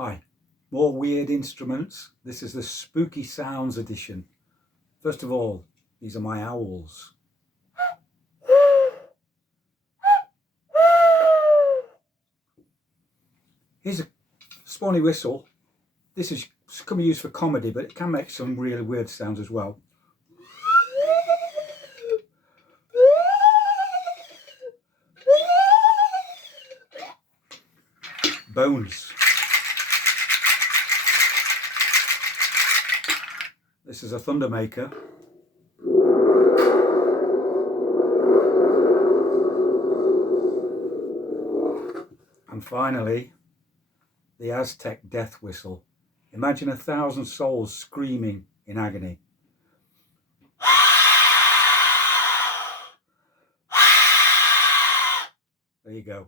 Hi, more weird instruments. This is the Spooky Sounds edition. First of all, these are my owls. Here's a spawny whistle. This can be used for comedy, but it can make some really weird sounds as well. Bones. This is a thunder maker. And finally, the Aztec death whistle. Imagine 1,000 souls screaming in agony. There you go.